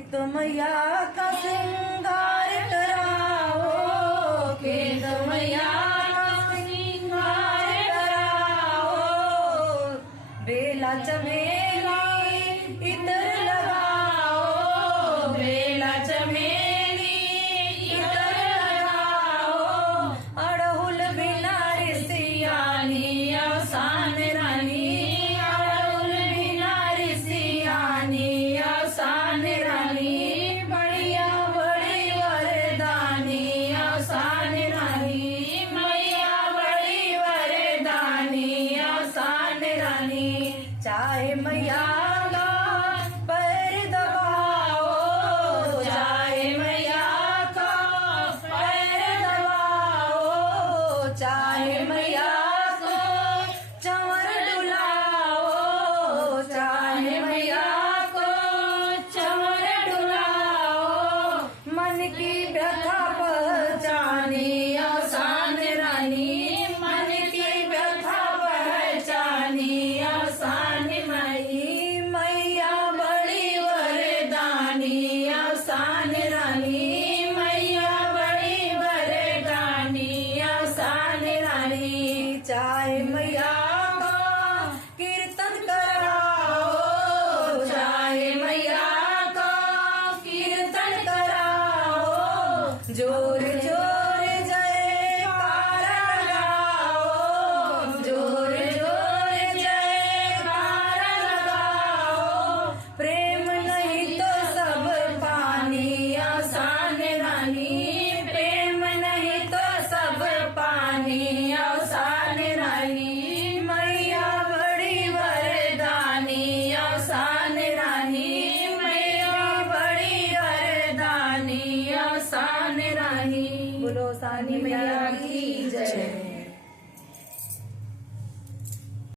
कीर्त मैया का श्रृंगार कराओ, कीर्त मैया का श्रृंगार कराओ। बेला चमेली इतर लगाओ, बेला चमेली इतर लगाओ। अड़हुल बिना रिसियानी अवसान रानी, अड़हुल बिना रिसियानी अवसान रानी। बढ़िया बड़ी वरदानी अवसान रानी, मैया बड़ी वरदानी अवसान रानी। चाहे मैया का पैर दबाओ, चाहे मैया का पैर दबाओ। चाहे मैया को चंवर डुलाओ, चाहे मैया को चंवर डुलाओ। मन की व्यथा पहचानी अवसान रानी, मन की व्यथा पहचानी अवसान माई। मैया बड़ी वरदानी अवसान रानी, मैया बड़ी वरदानी अवसान रानी। चाहे मैया का कीर्तन कराओ, चाहे मैया का कीर्तन कराओ। जोर जोर जयकारा लगाओ, जोर जोर जयकारा लगाओ। प्रेम नहीं तो सब पानी अवसान रानी, प्रेम नहीं तो सब पानी अवसान रानी। मैया बड़ी वरदानी अवसान रानी, मैया बड़ी वरदानी अवसान रानी। बोलो सानी मैया की जय।